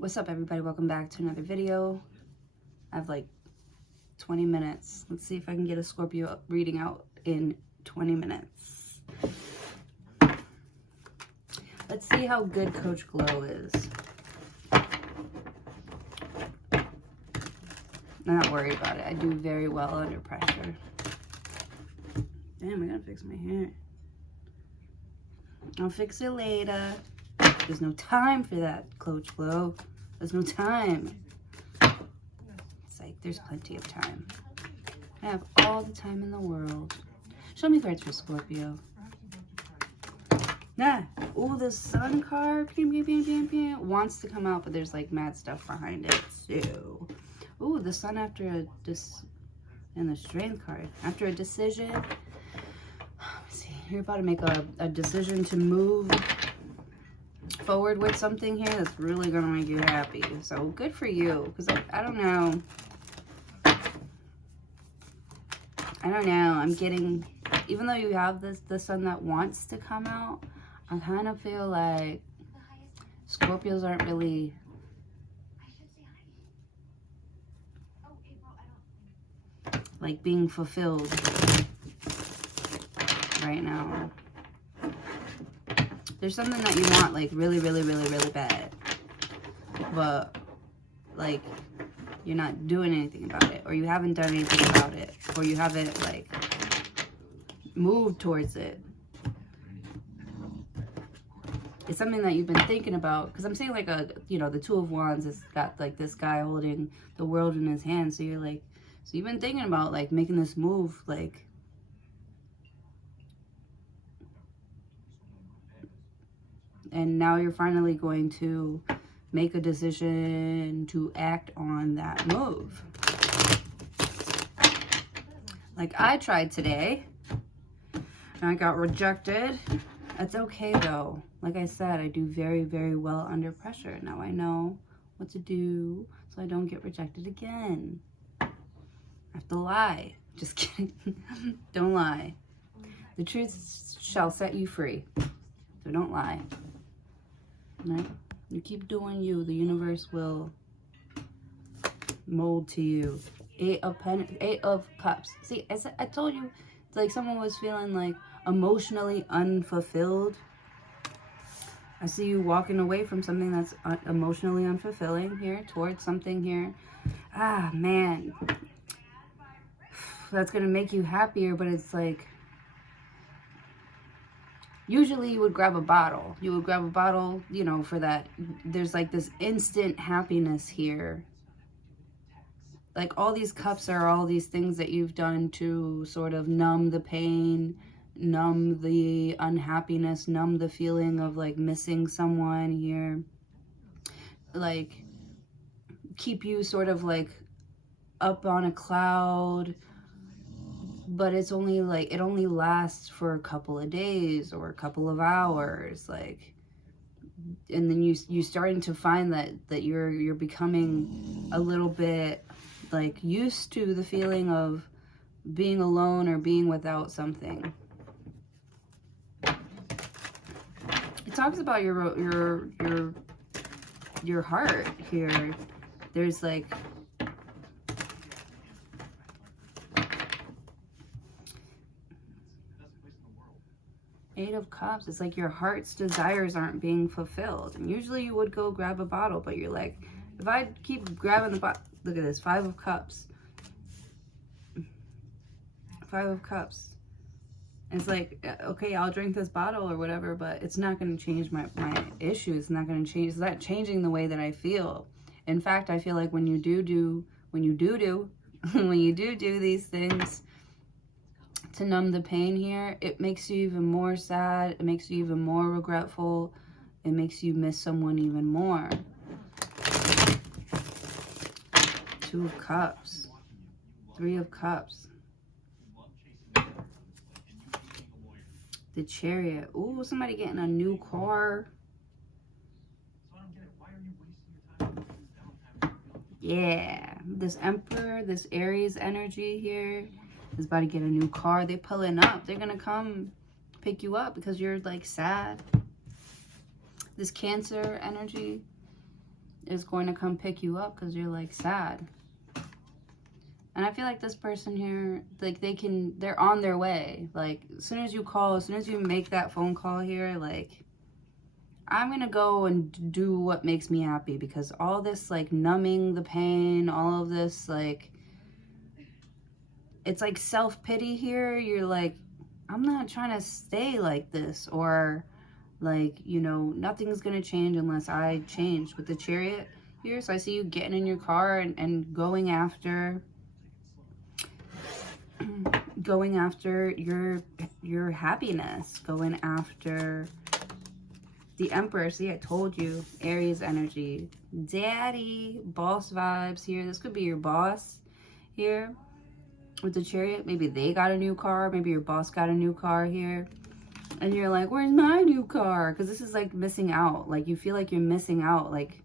What's up, everybody? Welcome back to another video. I have like 20 minutes. Let's see if I can get a Scorpio reading out in 20 minutes. Let's see how good Coach Glow is. I'm not worried about it. I do very well under pressure. Damn, I gotta fix my hair. I'll fix it later. There's no time for that, Coach Glow. There's no time. It's like, there's plenty of time. I have all the time in the world. Show me cards for Scorpio. Nah. Ooh, the Sun card. Wants to come out, but there's like mad stuff behind it too. Ooh, the Sun after a and the Strength card. After a decision. Let's see. You're about to make a decision to move forward with something here that's really gonna make you happy. So good for you, because I don't know. I'm getting, even though you have the Sun that wants to come out, I kind of feel like Scorpios aren't really like being fulfilled right now. There's something that you want like really bad, but like you're not doing anything about it, or you haven't done anything about it, or you haven't like moved towards it. It's something that you've been thinking about, because I'm saying like the Two of Wands has got like this guy holding the world in his hand. So you're like, so you've been thinking about like making this move, like, and now you're finally going to make a decision to act on that move. Like I tried today and I got rejected. That's okay though. Like I said, I do very well under pressure. Now I know what to do so I don't get rejected again. I have to lie. Just kidding. Don't lie. The truth shall set you free. So don't lie. Right? You keep doing you, the universe will mold to you. Eight of Cups. See, I told you, it's like someone was feeling like emotionally unfulfilled. I see you walking away from something that's emotionally unfulfilling here, towards something here. Ah, man. That's going to make you happier, but it's like, usually you would grab a bottle. You would grab a bottle, you know, for that. There's like this instant happiness here. Like all these cups are all these things that you've done to sort of numb the pain, numb the unhappiness, numb the feeling of like missing someone here. Like keep you sort of like up on a cloud. But it's only like, it only lasts for a couple of days or a couple of hours, like, and then you starting to find that you're becoming a little bit like used to the feeling of being alone or being without something. It talks about your heart here. There's like, Eight of Cups. It's like your heart's desires aren't being fulfilled. And usually you would go grab a bottle, but you're like, if I keep grabbing the bottle, look at this, Five of Cups. Five of Cups. It's like, okay, I'll drink this bottle or whatever, but it's not going to change my issues. It's not going to change. It's not changing the way that I feel. In fact, I feel like when you do these things to numb the pain here, it makes you even more sad. It makes you even more regretful. It makes you miss someone even more. Two of Cups. Three of Cups. The Chariot. Ooh, somebody getting a new car. Yeah. This Emperor, this Aries energy here is about to get a new car. They're pulling up. They're gonna come pick you up because you're like sad. This Cancer energy, is going to come pick you up because you're like sad. And I feel like this person here, like they're on their way. Like as soon as you call, as soon as you make that phone call here, like I'm going to go and do what makes me happy, because all this like numbing the pain, all of this, like, it's like self-pity here. You're like, I'm not trying to stay like this, or like, you know, nothing's going to change unless I change with the Chariot here. So I see you getting in your car and going after your happiness, going after the Emperor. See, I told you, Aries energy, daddy, boss vibes here. This could be your boss here with the Chariot. Maybe they got a new car. Maybe your boss got a new car here. And you're like, where's my new car? Because this is like missing out. Like you feel like you're missing out. Like,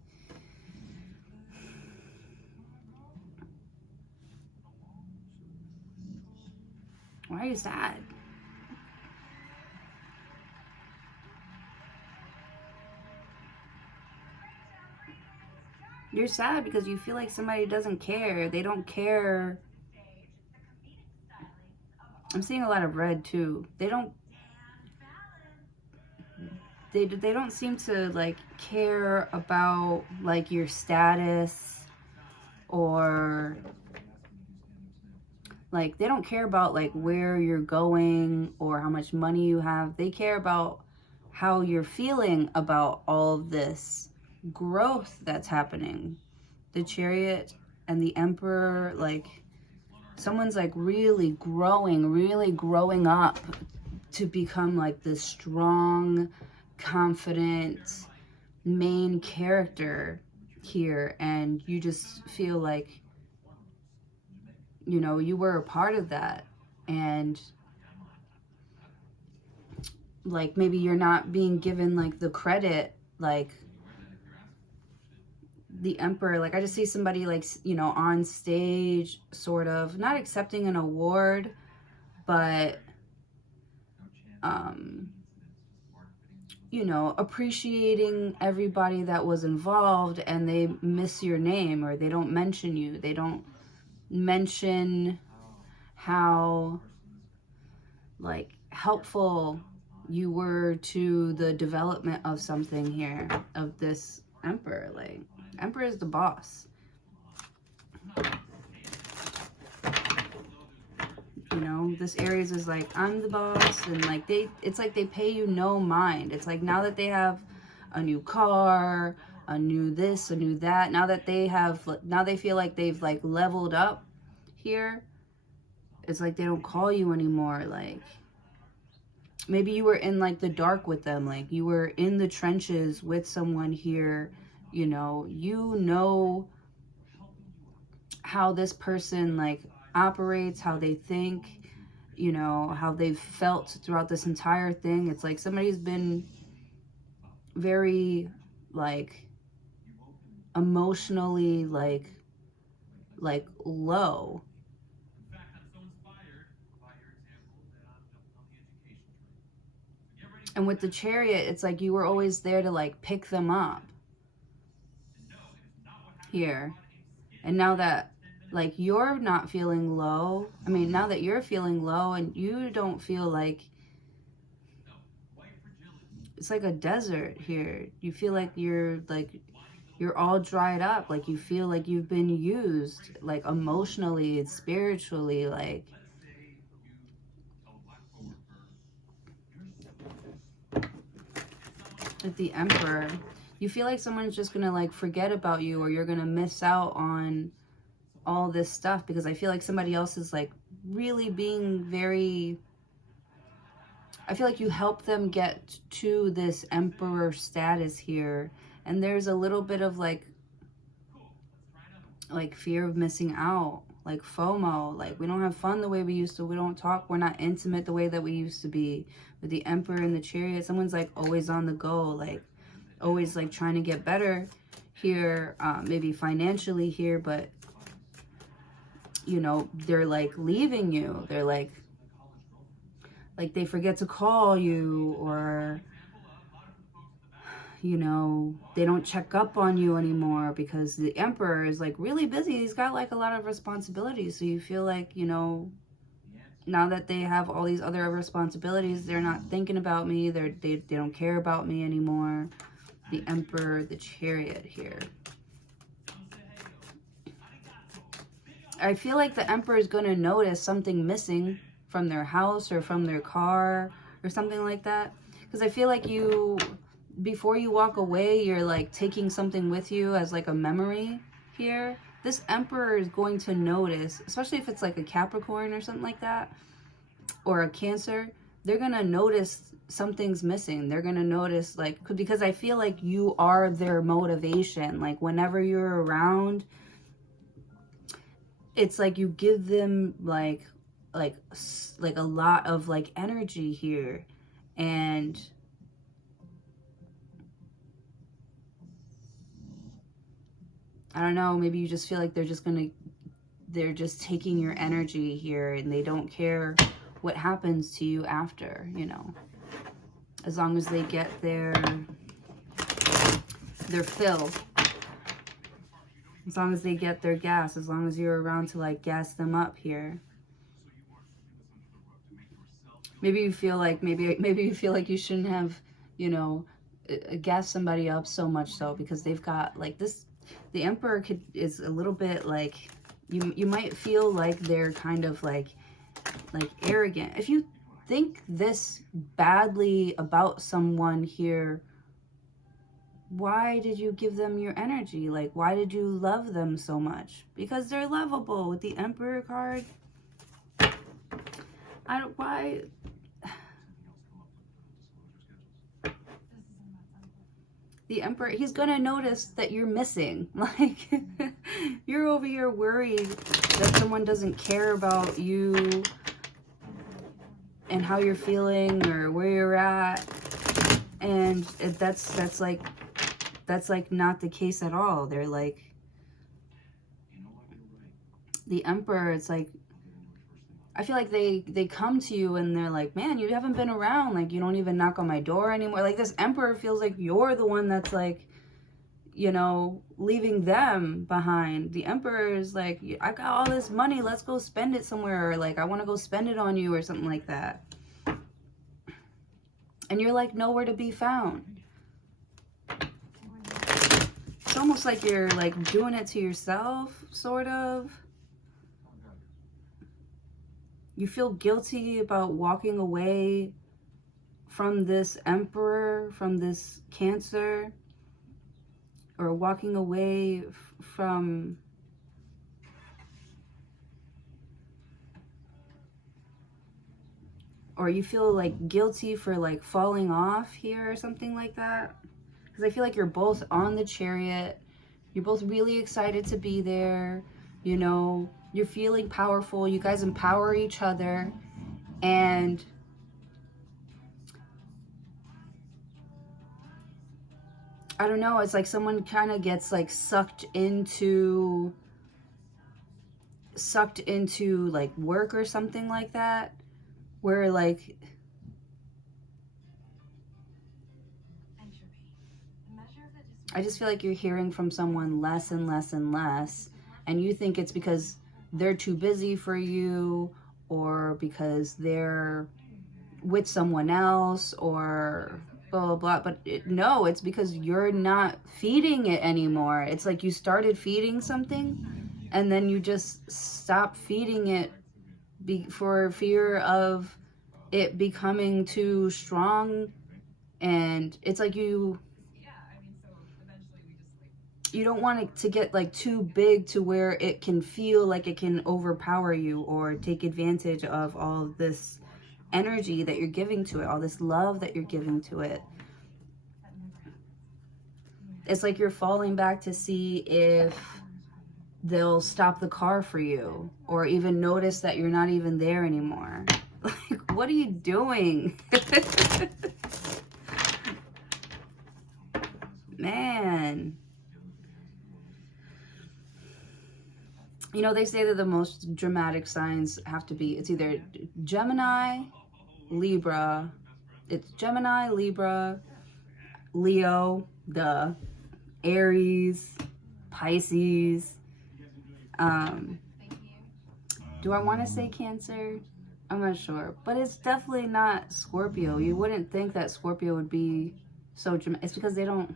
why are you sad? You're sad because you feel like somebody doesn't care. They don't care. I'm seeing a lot of red too. They don't seem to like care about like your status, or like they don't care about like where you're going or how much money you have. They care about how you're feeling about all of this growth that's happening. The Chariot and the Emperor, like someone's like really growing up to become like this strong, confident main character here, and you just feel like, you know, you were a part of that, and like maybe you're not being given like the credit, like the Emperor. Like I just see somebody like, you know, on stage sort of not accepting an award, but you know, appreciating everybody that was involved, and they miss your name, or they don't mention you. They don't mention how like helpful you were to the development of something here, of this Emperor. Like Emperor is the boss. You know, this Aries is like, I'm the boss, and like it's like they pay you no mind. It's like now that they have a new car, a new this, a new that, now they feel like they've like leveled up here, it's like they don't call you anymore. Like maybe you were in like the dark with them, like you were in the trenches with someone here, you know how this person like operates, how they think, you know, how they've felt throughout this entire thing. It's like somebody's been very like emotionally like low. And with the Chariot, it's like you were always there to like pick them up here. And now that like you're not feeling low, I mean, now that you're feeling low and you don't feel like, it's like a desert here. You feel like you're all dried up. Like you feel like you've been used, like emotionally and spiritually, like with the Emperor. You feel like someone's just gonna like forget about you, or you're gonna miss out on all this stuff, because I feel like somebody else is like really being very, I feel like you help them get to this Emperor status here, and there's a little bit of like fear of missing out, like FOMO, like we don't have fun the way we used to, we don't talk, we're not intimate the way that we used to be. With the Emperor and the Chariot, someone's like always on the go, like always like trying to get better here, maybe financially here, but you know, they're like leaving you. They're like they forget to call you, or you know, they don't check up on you anymore because the Emperor is like really busy. He's got like a lot of responsibilities. So you feel like, you know, now that they have all these other responsibilities, they're not thinking about me. They don't care about me anymore. The Emperor, the Chariot here. I feel like the Emperor is going to notice something missing from their house or from their car or something like that. Because I feel like you, before you walk away, you're like taking something with you as like a memory here. This Emperor is going to notice, especially if it's like a Capricorn or something like that, or a Cancer, they're going to notice something's missing. They're going to notice, like, because I feel like you are their motivation. Like, whenever you're around, it's like you give them like a lot of like energy here. And I don't know, maybe you just feel like they're just taking your energy here, and they don't care what happens to you after, you know, as long as they get their fill, as long as they get their gas, as long as you're around to like gas them up here. Maybe you feel like maybe you feel like you shouldn't have, you know, gas somebody up so much so, because they've got like this. The Emperor is a little bit like, you might feel like they're kind of like arrogant. If you think this badly about someone here, why did you give them your energy? Like, why did you love them so much? Because they're lovable with the Emperor card. Why? The Emperor, he's gonna notice that you're missing. Like, you're over here worried that someone doesn't care about you and how you're feeling or where you're at. And that's like not the case at all. They're like, the Emperor, it's like, I feel like they come to you and they're like, man, you haven't been around. Like, you don't even knock on my door anymore. Like, this Emperor feels like you're the one that's like, you know, leaving them behind. The Emperor is like, I got all this money, let's go spend it somewhere. Or like, I want to go spend it on you or something like that. And you're like nowhere to be found. It's almost like you're like doing it to yourself, sort of. You feel guilty about walking away from this Emperor, from this Cancer, or walking away from, or you feel like guilty for like falling off here or something like that. Because I feel like you're both on the Chariot. You're both really excited to be there. You know, you're feeling powerful. You guys empower each other. And I don't know, it's like someone kind of gets like sucked into like work or something like that, where like I just feel like you're hearing from someone less and less and less, and you think it's because they're too busy for you, or because they're with someone else, or blah blah blah. But no, it's because you're not feeding it anymore. It's like you started feeding something and then you just stop feeding it for fear of it becoming too strong. And it's like you don't want it to get like too big to where it can feel like it can overpower you or take advantage of all of this energy that you're giving to it, all this love that you're giving to it. It's like you're falling back to see if they'll stop the car for you, or even notice that you're not even there anymore. Like, what are you doing? Man. You know, they say that the most dramatic signs have to be, it's either Gemini, Libra. It's Gemini, Libra, Leo, duh. Aries, Pisces. Do I want to say Cancer? I'm not sure, but it's definitely not Scorpio. You wouldn't think that Scorpio would be so dramatic. It's because they don't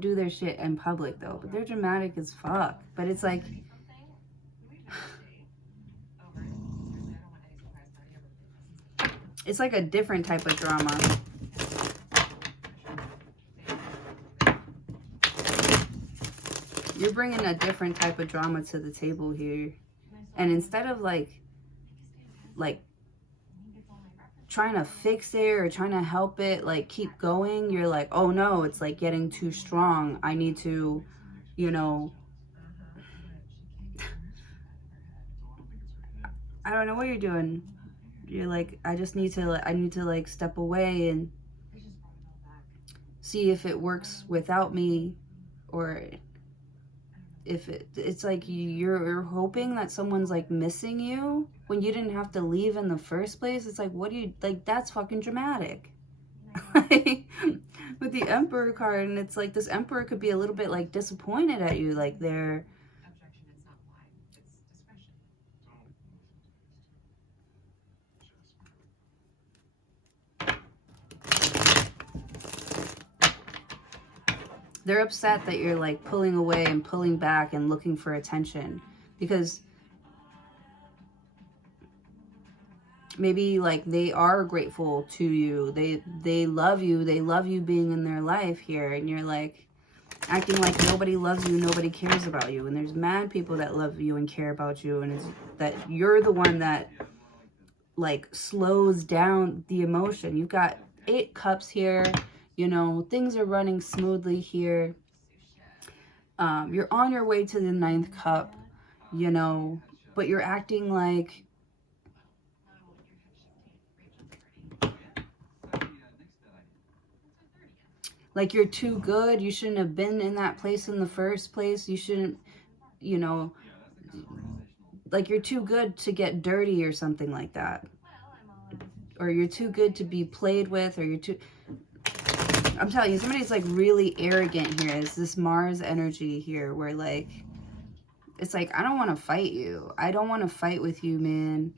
do their shit in public though, but they're dramatic as fuck. But it's like it's like a different type of drama. You're bringing a different type of drama to the table here. And instead of like trying to fix it or trying to help it like keep going, you're like, oh no, it's like getting too strong. I need to, you know, I don't know what you're doing. You're like, I need to like step away and see if it works without me, or if it's like you're hoping that someone's like missing you when you didn't have to leave in the first place. It's like, what do you, like, that's fucking dramatic. With the Emperor card, and it's like this Emperor could be a little bit like disappointed at you, like they're upset that you're like pulling away and pulling back and looking for attention, because maybe like they are grateful to you. They love you. They love you being in their life here, and you're like acting like nobody loves you, nobody cares about you. And there's mad people that love you and care about you, and it's that you're the one that like slows down the emotion. You've got 8 cups here. You know, things are running smoothly here. You're on your way to the 9th cup, you know, but you're acting like you're too good. You shouldn't have been in that place in the first place. You shouldn't, you know, like you're too good to get dirty or something like that. Or you're too good to be played with, or you're too... I'm telling you, somebody's like really arrogant here. It's this Mars energy here where like, it's like, I don't want to fight you. I don't want to fight with you, man.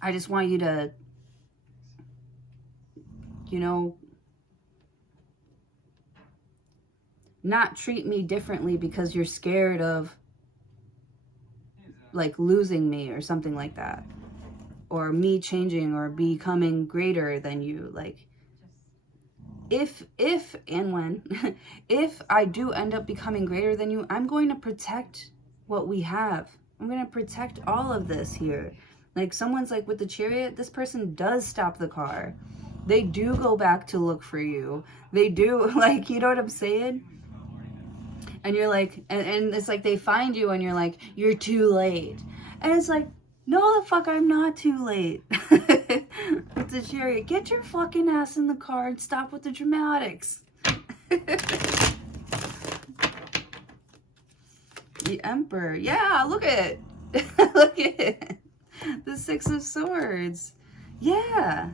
I just want you to, you know, not treat me differently because you're scared of like losing me or something like that. Or me changing or becoming greater than you. Like, if and when if I do end up becoming greater than you, I'm going to protect what we have. I'm going to protect all of this here. Like, someone's like with the Chariot, this person does stop the car. They do go back to look for you. They do, like, you know what I'm saying? And you're like, and it's like they find you and you're like, you're too late. And it's like, no, the fuck, I'm not too late. With the Chariot, get your fucking ass in the car and stop with the dramatics. The Emperor. Yeah, look at it. Look at it. The 6 of Swords. Yeah.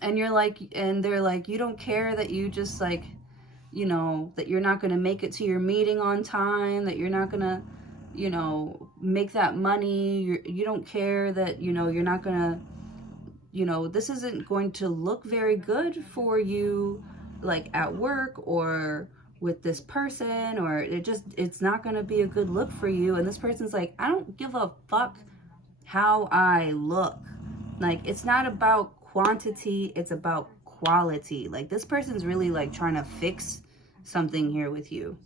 And you're like, and they're like, you don't care that you just like, you know, that you're not going to make it to your meeting on time, that you're not going to, you know, make that money. You don't care that, you know, you're not going to, you know, this isn't going to look very good for you, like at work or with this person, or it's not going to be a good look for you. And this person's like, I don't give a fuck how I look. Like, it's not about quantity, it's about quality. Like, this person's really like trying to fix something here with you.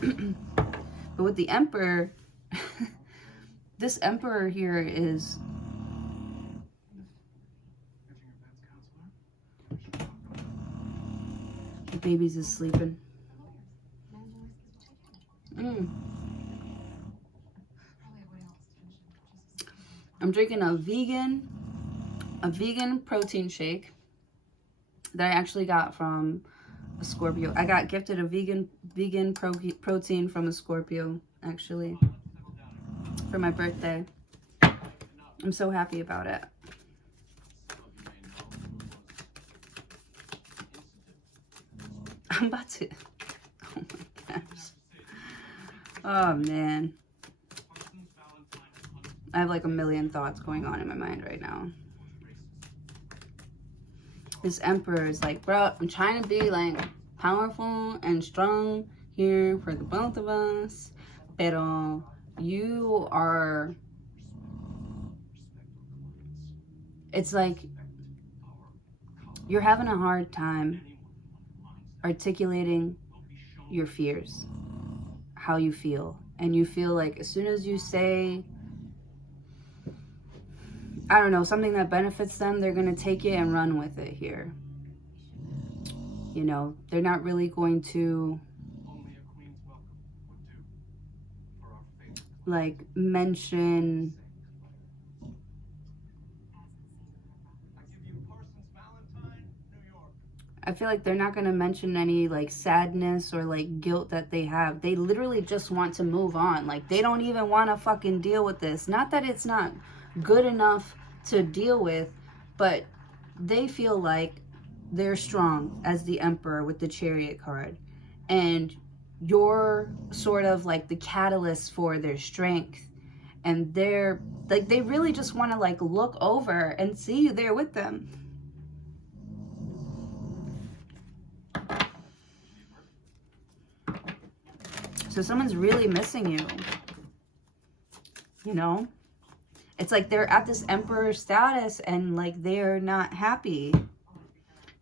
But with the Emperor, this Emperor here is, the baby's is sleeping. I'm drinking a vegan protein shake that I actually got from a Scorpio. I got gifted a vegan protein from a Scorpio, actually, for my birthday. I'm so happy about it. I'm about to... Oh my gosh. Oh, man. I have like a million thoughts going on in my mind right now. This Emperor is like, bro, I'm trying to be like powerful and strong here for the both of us. Pero you are... It's like you're having a hard time articulating your fears, how you feel. And you feel like as soon as you say, I don't know, something that benefits them, they're going to take it and run with it here. You know, they're not really going to like mention... I feel like they're not going to mention any like sadness or like guilt that they have. They literally just want to move on. Like they don't even want to fucking deal with this. Not that it's not good enough to deal with, but they feel like they're strong as the Emperor with the Chariot card. And you're sort of like the catalyst for their strength. And they're like, they really just want to like look over and see you there with them. So someone's really missing you, you know? It's like they're at this Emperor status and like they're not happy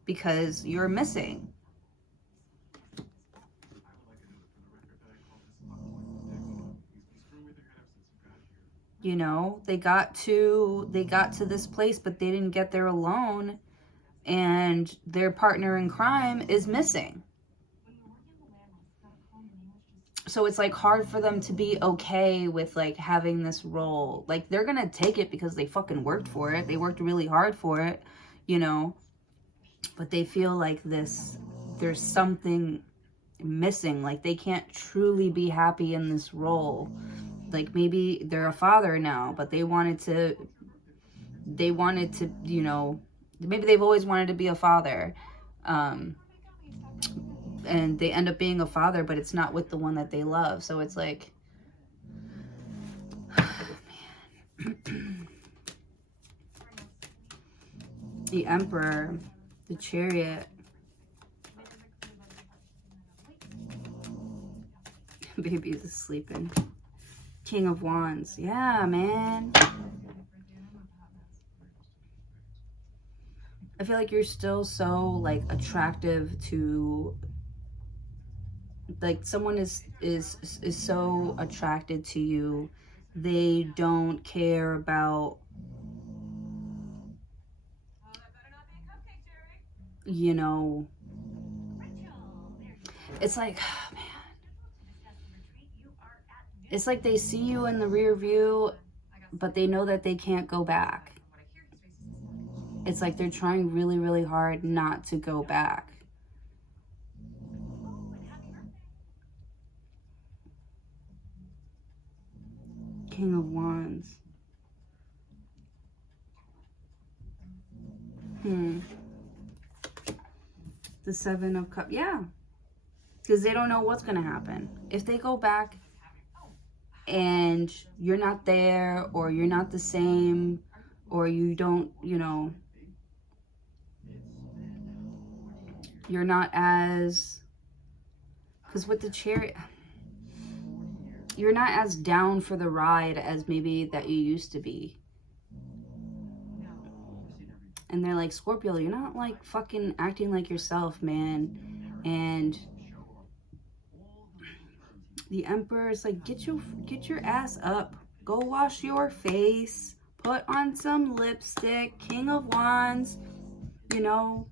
because you're missing. You know, they got to this place, but they didn't get there alone, and their partner in crime is missing. So it's like hard for them to be okay with like having this role. Like they're gonna take it because they fucking worked for it. They worked really hard for it, you know. But they feel like there's something missing. Like they can't truly be happy in this role. Like maybe they're a father now, but they wanted to, you know, maybe they've always wanted to be a father. And they end up being a father, but it's not with the one that they love. So it's like, man. The Emperor, the Chariot. Baby's is sleeping. King of Wands. Yeah, man. I feel like you're still so like attractive to, like someone is so attracted to you. They don't care about, you know, it's like, oh, man. It's like they see you in the rear view, but they know that they can't go back. It's like they're trying really, really hard not to go back. King of Wands. The Seven of Cups. Yeah. Because they don't know what's going to happen. If they go back and you're not there, or you're not the same, or you don't, you know, you're not as, because with the Chariot, you're not as down for the ride as maybe that you used to be. And they're like, Scorpio, you're not like fucking acting like yourself, man. And the Emperor is like, get your ass up. Go wash your face. Put on some lipstick. King of Wands. You know.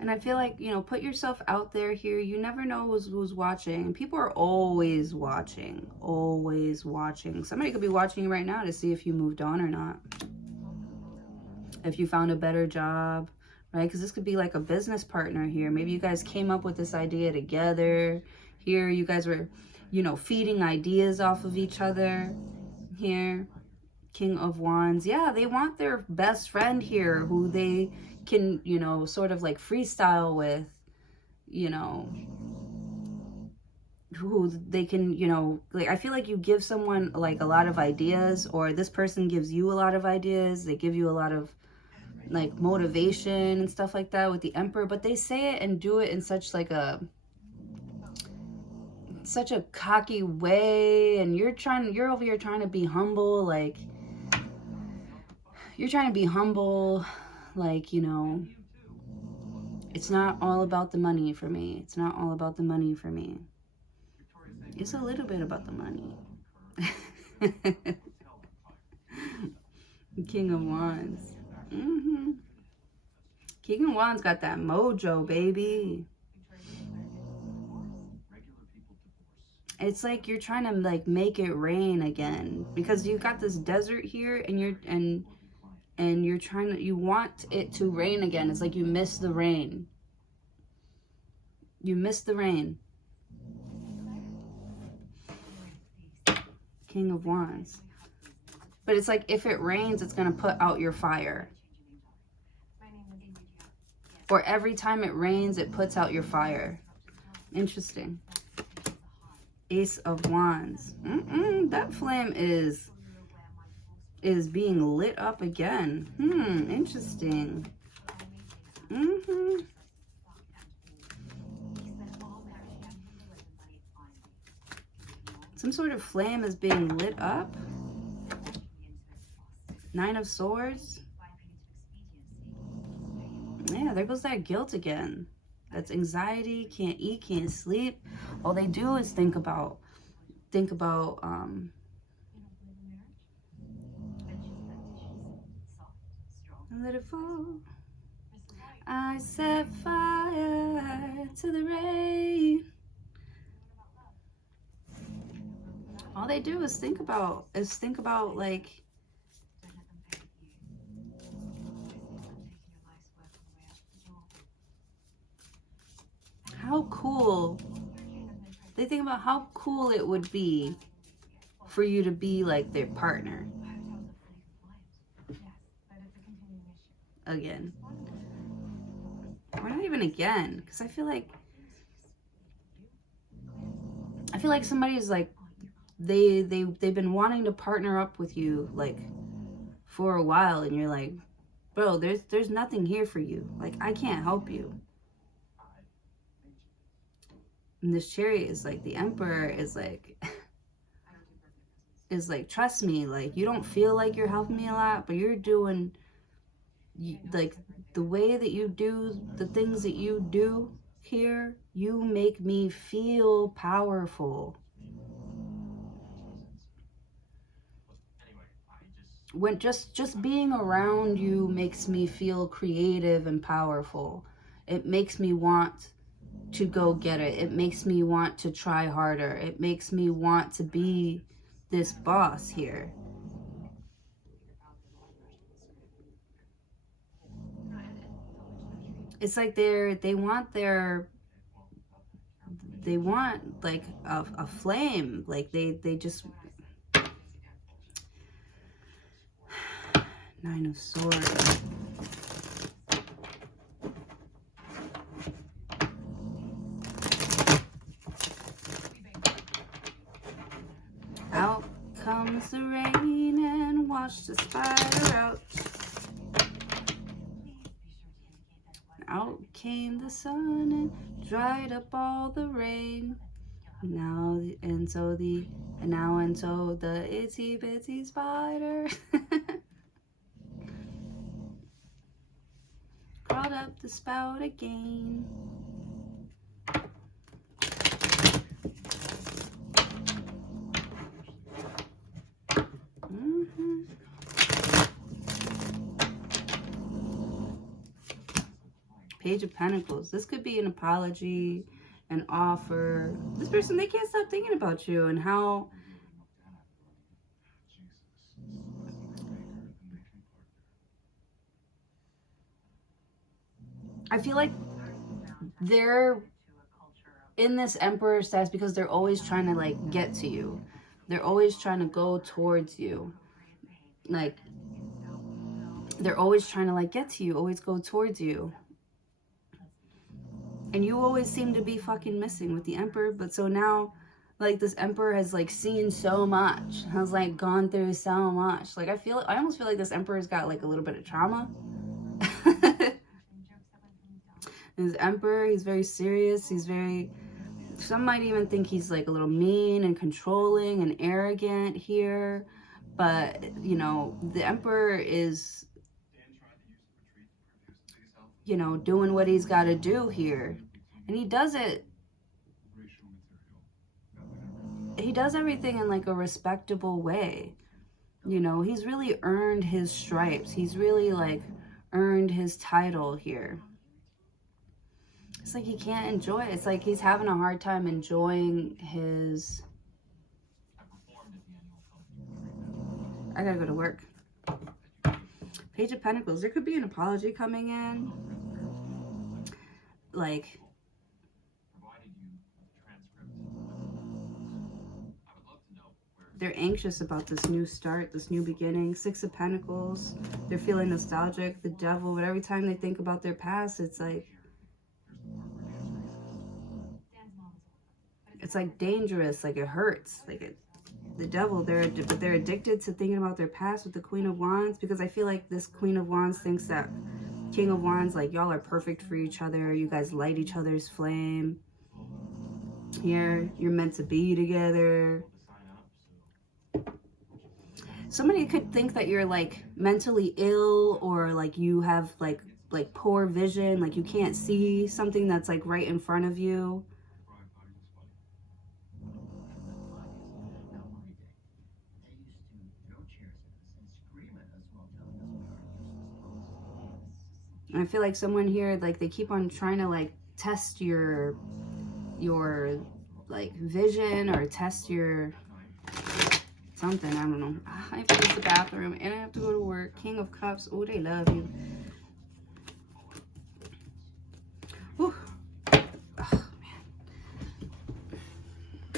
And I feel like, you know, put yourself out there here. You never know who's watching. And people are always watching. Always watching. Somebody could be watching you right now to see if you moved on or not. If you found a better job, right? Because this could be like a business partner here. Maybe you guys came up with this idea together. Here you guys were, you know, feeding ideas off of each other. here. King of Wands. Yeah, they want their best friend here who they can, you know, sort of like freestyle with, you know, who they can, you know, like, I feel like you give someone like a lot of ideas, or this person gives you a lot of ideas. They give you a lot of like motivation and stuff like that with the Emperor, but they say it and do it in such like such a cocky way, and you're over here trying to be humble, like you're trying to be humble, like, you know, it's not all about the money for me. It's not all about the money for me. It's a little bit about the money. King of Wands. King of Wands got that mojo, baby. It's like you're trying to like make it rain again, because you got this desert here, and you're trying to, you want it to rain again. It's like you miss the rain. You miss the rain. King of Wands. But it's like if it rains, it's going to put out your fire. Or every time it rains, it puts out your fire. Interesting. Ace of Wands. That flame is being lit up again. Interesting. Some sort of flame is being lit up. Nine of Swords. Yeah, there goes that guilt again. That's anxiety, can't eat, can't sleep. All they do is think about let it fall. I set fire to the rain. All they do is think about like, how cool. They think about how cool it would be for you to be like their partner. Again. Or not even again, because I feel like somebody's like, they've been wanting to partner up with you like for a while, and you're like, bro, there's nothing here for you. Like, I can't help you. And this Chariot is like, the Emperor is like trust me, like, you don't feel like you're helping me a lot, but you're doing, like, the way that you do the things that you do here, you make me feel powerful. When just being around you makes me feel creative and powerful. It makes me want to go get it. It makes me want to try harder. It makes me want to be this boss here. It's like they want like a flame. Like they just. Nine of Swords. Out comes the rain and washed the spider out. Out came the sun and dried up all the rain. Now until the itsy bitsy spider crawled up the spout again. Page of Pentacles. This could be an apology, an offer. This person, they can't stop thinking about you and how I feel like they're in this Emperor status because they're always trying to like get to you. They're always trying to go towards you. Like, they're always trying to, like, get to you, always go towards you. And you always seem to be fucking missing with the Emperor. But so now, like, this Emperor has, like, seen so much. Has, like, gone through so much. Like, I almost feel like this Emperor's got, like, a little bit of trauma. This Emperor, he's very serious. He's very... Some might even think he's, like, a little mean and controlling and arrogant here. But, you know, the Emperor is, you know, doing what he's got to do here. And he does it. He does everything in, like, a respectable way. You know, he's really earned his stripes. He's really, like, earned his title here. It's like he can't enjoy it. It's like he's having a hard time enjoying his... I gotta go to work. Page of Pentacles. There could be an apology coming in. Like... They're anxious about this new start, this new beginning. Six of Pentacles. They're feeling nostalgic. The Devil. But every time they think about their past, it's like... It's like dangerous, like it hurts, like it, the Devil. But they're addicted to thinking about their past with the Queen of Wands, because I feel like this Queen of Wands thinks that King of Wands, like, y'all are perfect for each other. You guys light each other's flame. Here, you're meant to be together. Somebody could think that you're, like, mentally ill, or like you have like poor vision, like you can't see something that's, like, right in front of you. I feel like someone here, like, they keep on trying to, like, test your like, vision, or test your something. I don't know. I have to go to the bathroom and I have to go to work. King of Cups. Oh, they love you.